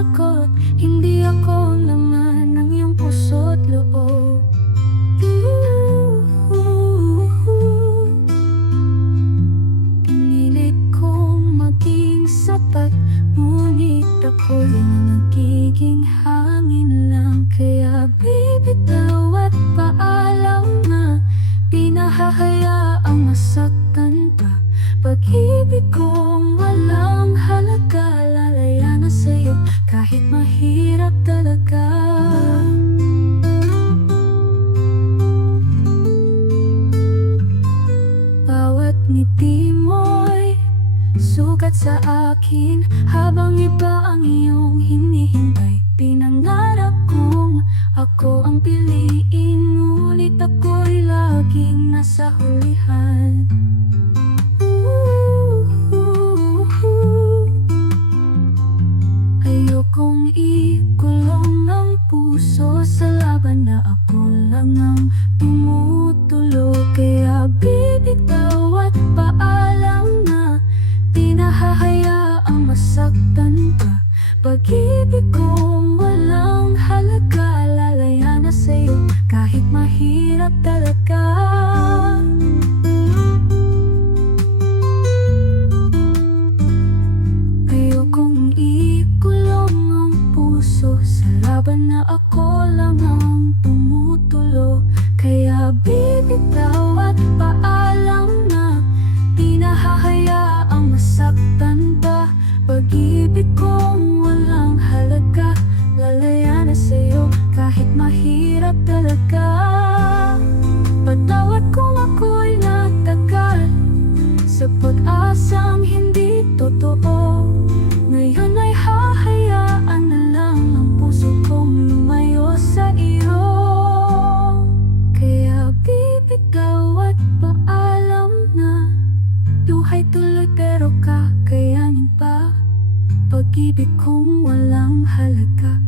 sagot, hindi ako laman ng iyong puso't loob. Pinilit kong maging sapat, ngunit ako'y nagiging hangin lang. Kaya bibitaw at paalam na, pinahahayaang masaktan pa. Pag-ibig kong walang halaga, lalaya na sa'yo kahit mahirap talaga. Bawat ngiti mo'y sugat sa akin, habang iba ang iyong hinihintay. Pinangarap kong ako ang piliin, ngunit ako'y laging nasa hulihan. Ayokong ikulong ang puso sa laban na ako lang ang tumutulo. Kaya bibitaw at paalam na, pinahahayaang masaktan pa. Pag-ibig kong walang halaga, lalaya na sa'yo kahit mahirap talaga. Ayokong ikulong ang puso sa laban na ako lang ang tumutulo. Kaya bibitaw at paalam na, pinahahayaang masaktan pa. Pag-ibig kong walang halaga, lalaya na sa'yo kahit mahirap talaga. Patawad kung ako'y natagal sa pag-asang hindi totoo. Ngayon ay hahayaan na lang ang puso kong lumayo sa iyo. Kaya bibitaw at paalam na, buhay tuloy pero kakayanin pa. Pag-ibig kong walang halaga,